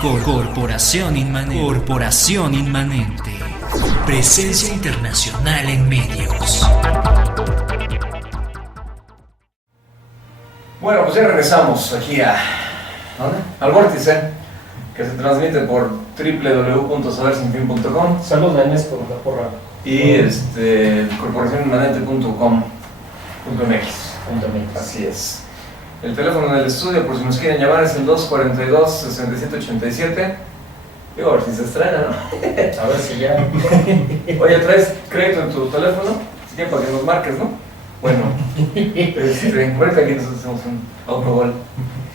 Corporación Inmanente. Presencia internacional en medios. Bueno, pues ya regresamos aquí al Vórtice, que se transmite por www.sabersinfin.com. Saludos a Ernesto, la porra. Y corporacioninmanente.com.mx. Así es. El teléfono del estudio, por si nos quieren llamar, es el 242-6787. Digo, a ver si se estrena, ¿no? A ver si ya. Oye, ¿traes crédito en tu teléfono? Así que para que nos marques, ¿no? Bueno, ahorita aquí nosotros hacemos un autogol.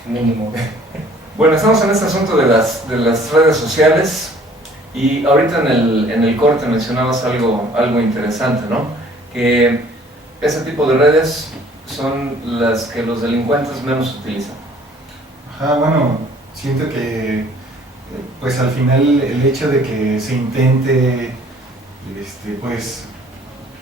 Mínimo. Bueno, estamos en este asunto de las redes sociales y ahorita en el corte mencionabas algo interesante, ¿no? Que ese tipo de redes son las que los delincuentes menos utilizan. Ajá, bueno, siento que pues al final el hecho de que se intente pues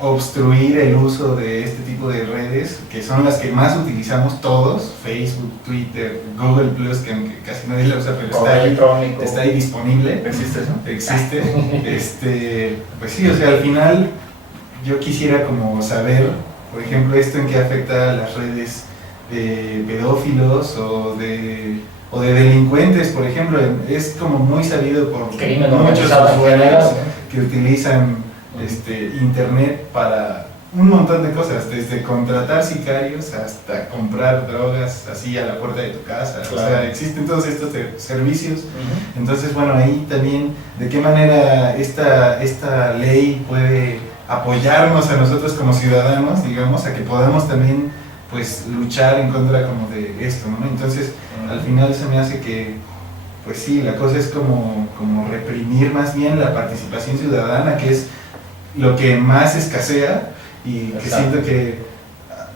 obstruir el uso de este tipo de redes, que son las que más utilizamos todos, Facebook, Twitter, Google Plus, que aunque casi nadie la usa, pero está ahí disponible. ¿Existe eso? Existe. Pues sí, o sea, al final yo quisiera como saber, por ejemplo, esto en qué afecta a las redes de pedófilos o de delincuentes, por ejemplo. Es como muy sabido por muchos usuarios que utilizan internet para un montón de cosas, desde contratar sicarios hasta comprar drogas así a la puerta de tu casa. Claro. O sea, existen todos estos servicios. Uh-huh. Entonces, bueno, ahí también de qué manera esta ley puede apoyarnos a nosotros como ciudadanos, digamos, a que podamos también pues luchar en contra como de esto, ¿no? Entonces, al final se me hace que pues sí, la cosa es como reprimir más bien la participación ciudadana, que es lo que más escasea, y que siento que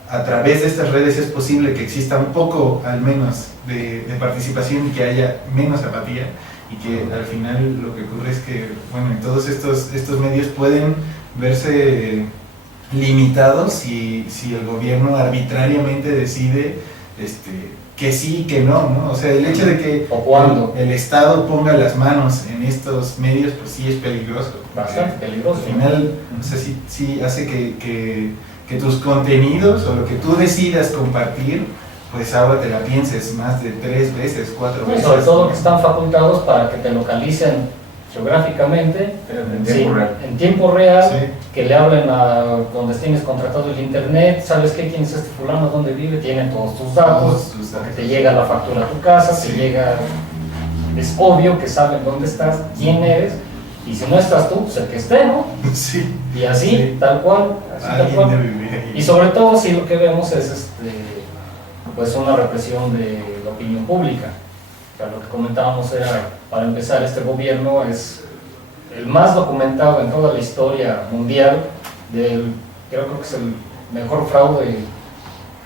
a través de estas redes es posible que exista un poco al menos de participación y que haya menos apatía, y que al final lo que ocurre es que, bueno, en todos estos medios pueden verse limitados si el gobierno arbitrariamente decide que sí, que no, o sea, el hecho de que el Estado ponga las manos en estos medios, pues sí es peligroso. Bastante peligroso. Al final, o sea, sí hace que tus contenidos o lo que tú decidas compartir, pues ahora te la pienses más de 3 veces, 4 veces. Sobre todo que están facultados para que te localicen geográficamente, en tiempo real, sí. Que le hablen a donde tienes contratado el internet, sabes qué, quién es este fulano, dónde vive, tienen todos tus datos, que te llega la factura a tu casa, sí. Te llega, es obvio que saben dónde estás, quién eres, y si no estás tú, pues el que esté, ¿no? Sí. Y así, sí. Tal cual. Y sobre todo si lo que vemos es pues una represión de la opinión pública. O sea, lo que comentábamos era, para empezar, este gobierno es el más documentado en toda la historia mundial, creo que es el mejor fraude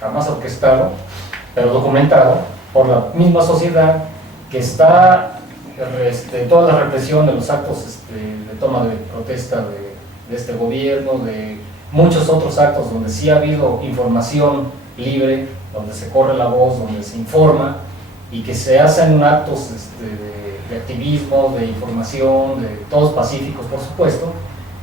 jamás orquestado, pero documentado por la misma sociedad, que está toda la represión de los actos de toma de protesta de este gobierno, de muchos otros actos donde sí ha habido información libre, donde se corre la voz, donde se informa, y que se hacen actos de activismo, de información, de todos pacíficos, por supuesto,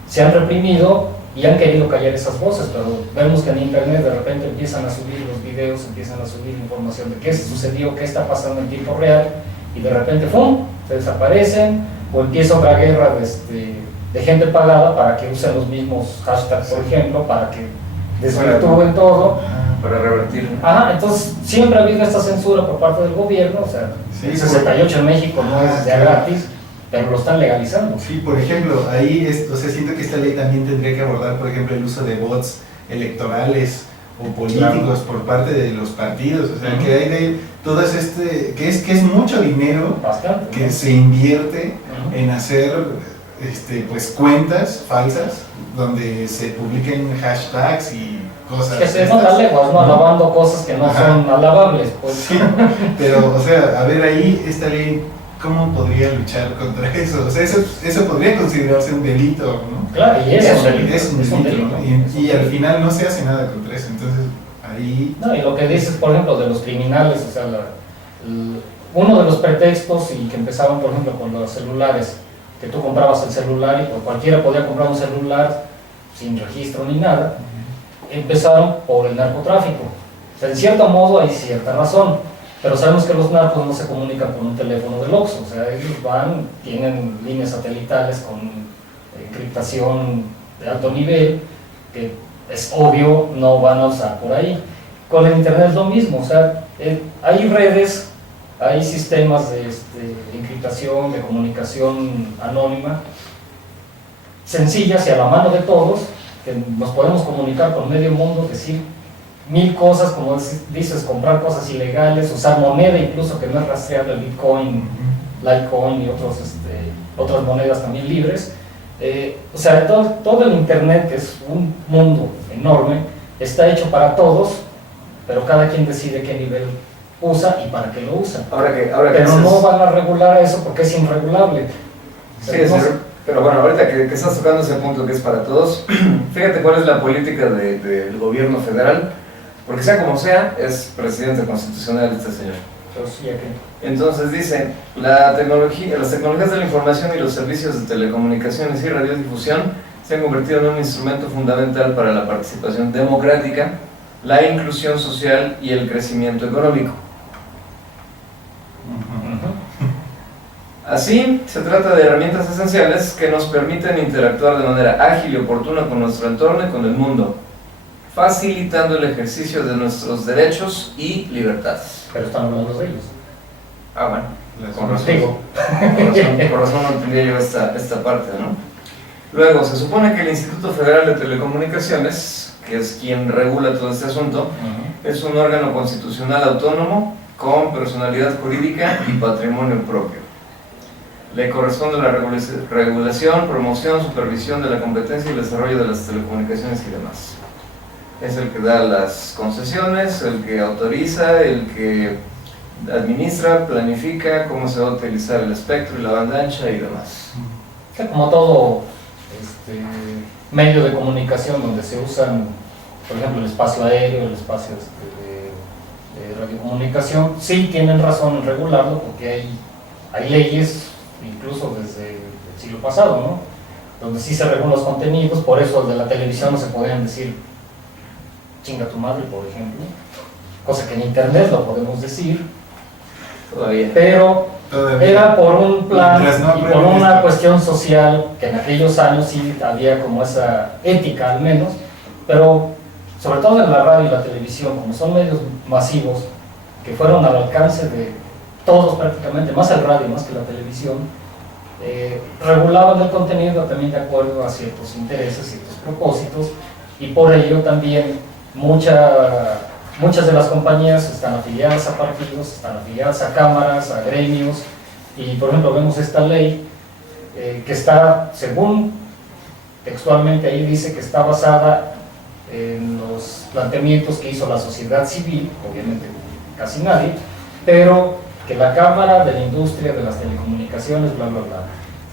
se han reprimido y han querido callar esas voces, pero vemos que en internet de repente empiezan a subir los videos, empiezan a subir información de qué sucedió, qué está pasando en tiempo real, y de repente ¡pum!, se desaparecen, o empieza otra guerra de gente pagada para que usen los mismos hashtags, por ejemplo, para que desvirtúen todo. Para revertir. Ajá, entonces siempre ha habido esta censura por parte del gobierno, o sea, sí, el 68 en México no es ya gratis, pero lo están legalizando. Sí, por ejemplo, ahí siento que esta ley también tendría que abordar, por ejemplo, el uso de bots electorales o políticos por parte de los partidos, o sea, que hay de todas que es mucho dinero que se invierte en hacer pues cuentas falsas donde se publiquen hashtags y cosas. Que se son aleguas, ¿no? Alabando cosas que no son alabables, pues. Sí, pero, o sea, a ver ahí, esta ley, ¿cómo podría luchar contra eso? O sea, eso podría considerarse un delito, ¿no? Claro, y es un delito, ¿no? Y al final no se hace nada contra eso, entonces ahí... No, y lo que dices, por ejemplo, de los criminales, o sea, uno de los pretextos, y que empezaban por ejemplo con los celulares, que tú comprabas el celular y pues, cualquiera podía comprar un celular sin registro ni nada, empezaron por el narcotráfico. O sea, en cierto modo hay cierta razón, pero sabemos que los narcos no se comunican con un teléfono del Oxxo, o sea, ellos tienen líneas satelitales con encriptación de alto nivel, que es obvio no van a usar por ahí. Con el internet es lo mismo, o sea, hay redes, hay sistemas de encriptación, de comunicación anónima, sencillas y a la mano de todos, que nos podemos comunicar con medio mundo, decir mil cosas, como dices, comprar cosas ilegales, usar moneda incluso que no es rastreable, el Bitcoin, Litecoin y otras monedas también libres. O sea, todo el internet, que es un mundo enorme, está hecho para todos, pero cada quien decide qué nivel usa y para qué lo usa. Pero no van a regular eso porque es irregulable. Sí, pero bueno, ahorita que estás tocando ese punto que es para todos, fíjate cuál es la política del gobierno federal, porque sea como sea, es presidente constitucional este señor. Entonces dice, las tecnologías de la información y los servicios de telecomunicaciones y radiodifusión se han convertido en un instrumento fundamental para la participación democrática, la inclusión social y el crecimiento económico. Así, se trata de herramientas esenciales que nos permiten interactuar de manera ágil y oportuna con nuestro entorno y con el mundo, facilitando el ejercicio de nuestros derechos y libertades. Pero están hablando de ellos. Ah, bueno, con razón no entendía yo esta parte, ¿no? Luego, se supone que el Instituto Federal de Telecomunicaciones, que es quien regula todo este asunto, es un órgano constitucional autónomo con personalidad jurídica y patrimonio propio. Le corresponde la regulación, promoción, supervisión de la competencia y el desarrollo de las telecomunicaciones y demás. Es el que da las concesiones, el que autoriza, el que administra, planifica cómo se va a utilizar el espectro y la banda ancha y demás. Como todo medio de comunicación donde se usan, por ejemplo, el espacio aéreo, el espacio de radiocomunicación, sí tienen razón en regularlo porque hay leyes, incluso desde el siglo pasado, ¿no? Donde sí se regulan los contenidos, por eso el de la televisión no se podían decir chinga tu madre, por ejemplo, cosa que en internet lo podemos decir. Todavía. Pero era por un plan no, y por una cuestión social, que en aquellos años sí había como esa ética al menos, pero sobre todo en la radio y la televisión, como son medios masivos, que fueron al alcance de todos prácticamente, más el radio, más que la televisión, regulaban el contenido también de acuerdo a ciertos intereses, ciertos propósitos, y por ello también muchas de las compañías están afiliadas a partidos, están afiliadas a cámaras, a gremios, y por ejemplo vemos esta ley que está, según textualmente ahí dice que está basada en los planteamientos que hizo la sociedad civil, obviamente casi nadie, pero que la Cámara de la Industria de las Telecomunicaciones, bla bla bla,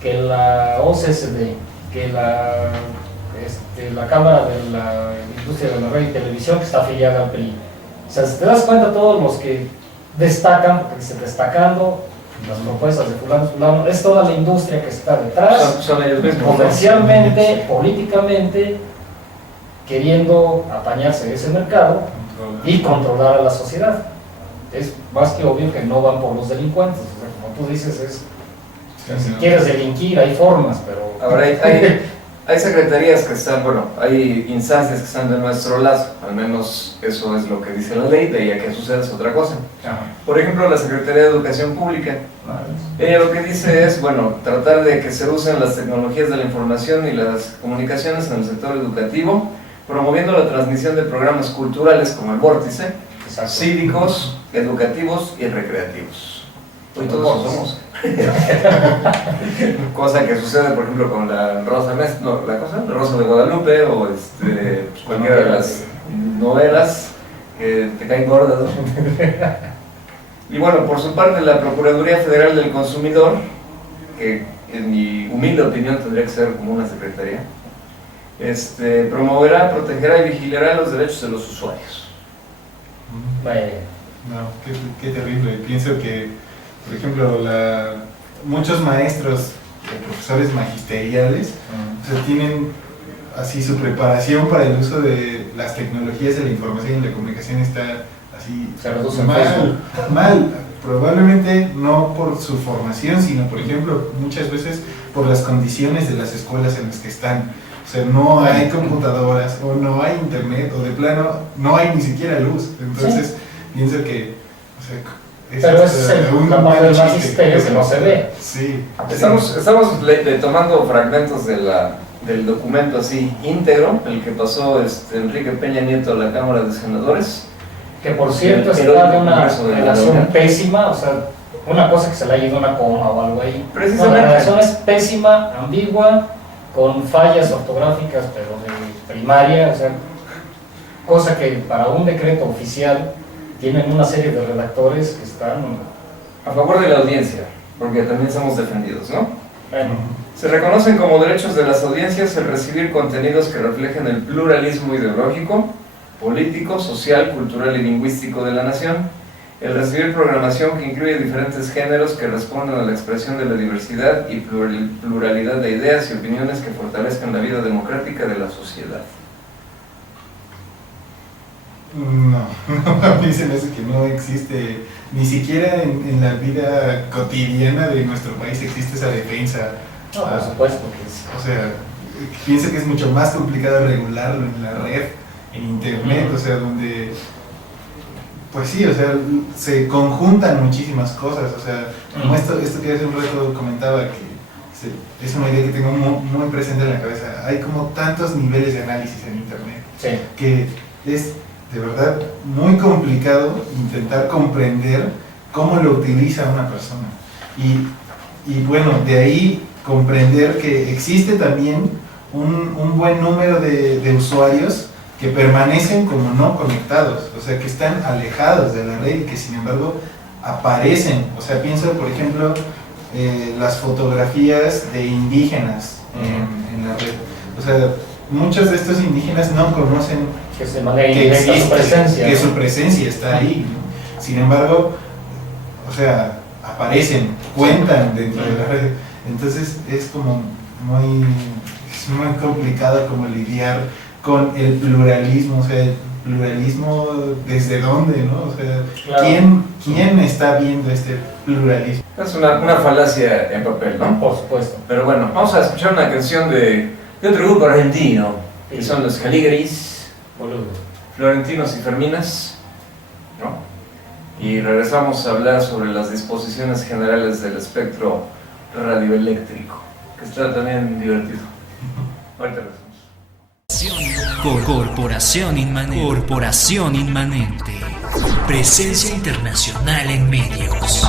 que la OCSD, que la Cámara de la Industria de la Radio y Televisión, que está afiliada al PRI. O sea, si te das cuenta, todos los que destacan, porque dice destacando las propuestas de fulano, es toda la industria que está detrás, son ellos mismos, comercialmente, políticamente, queriendo apañarse de ese mercado y controlar a la sociedad. Es más que obvio que no van por los delincuentes, o sea, como tú dices, si quieres delinquir hay formas, pero... Ahora hay secretarías que están, bueno, hay instancias que están de nuestro lado, al menos eso es lo que dice la ley, de ahí a que suceda es otra cosa. Por ejemplo, la Secretaría de Educación Pública, ella lo que dice es, bueno, tratar de que se usen las tecnologías de la información y las comunicaciones en el sector educativo, promoviendo la transmisión de programas culturales como el Vórtice, cívicos, educativos y recreativos. Hoy todos somos. Cosa que sucede, por ejemplo, con la Rosa de Guadalupe o cualquiera de las novelas que te caen gordas, ¿no? Y bueno, por su parte, la Procuraduría Federal del Consumidor, que en mi humilde opinión tendría que ser como una secretaría, promoverá, protegerá y vigilará los derechos de los usuarios. No, qué terrible. Pienso que por ejemplo, muchos maestros o profesores magisteriales o sea, tienen así su preparación para el uso de las tecnologías de la información y la comunicación está así mal, probablemente no por su formación, sino por ejemplo muchas veces por las condiciones de las escuelas en las que están. O sea, no hay computadoras, o no hay internet, o de plano no hay ni siquiera luz. Entonces, pienso que, o sea, pero es una parte del magisterio que no se ve. Sí. Estamos tomando fragmentos del documento así íntegro, el que pasó Enrique Peña Nieto a la Cámara de Senadores. Que por cierto está de una relación pésima, o sea, una cosa que se le ha ido una coma o algo ahí. No, la relación es pésima, ambigua, con fallas ortográficas, pero de primaria, o sea, cosa que para un decreto oficial tienen una serie de redactores que están a favor de la audiencia, porque también somos defendidos, ¿no? Bueno. Se reconocen como derechos de las audiencias el recibir contenidos que reflejen el pluralismo ideológico, político, social, cultural y lingüístico de la nación, el recibir programación que incluye diferentes géneros que respondan a la expresión de la diversidad y pluralidad de ideas y opiniones que fortalezcan la vida democrática de la sociedad. No, a mí se me hace que no existe, ni siquiera en la vida cotidiana de nuestro país existe esa defensa. No, por supuesto que sí. O sea, pienso que es mucho más complicado regularlo en la red, en internet, o sea, donde, pues sí, o sea, se conjuntan muchísimas cosas, o sea, como esto que hace un rato comentaba, que es una idea que tengo muy presente en la cabeza, hay como tantos niveles de análisis en internet, sí, que es de verdad muy complicado intentar comprender cómo lo utiliza una persona, y bueno, de ahí comprender que existe también un buen número de usuarios que permanecen como no conectados, o sea, que están alejados de la red y que sin embargo aparecen. O sea, pienso por ejemplo las fotografías de indígenas en la red. O sea, muchos de estos indígenas no conocen que se existe su presencia, que su presencia está ahí, ¿no? Sin embargo, o sea, aparecen, cuentan dentro de la red. Entonces es como muy complicado como lidiar con el pluralismo, o sea, el pluralismo desde dónde, ¿no? O sea, claro. ¿quién está viendo este pluralismo? Es una falacia en papel, ¿no? Por supuesto. Pero bueno, vamos a escuchar una canción de otro grupo argentino, que son los Caligaris, Florentinos y Ferminas, ¿no? Y regresamos a hablar sobre las disposiciones generales del espectro radioeléctrico, que está también divertido. Ahorita regresamos. Corporación Inmanente. Presencia internacional en medios.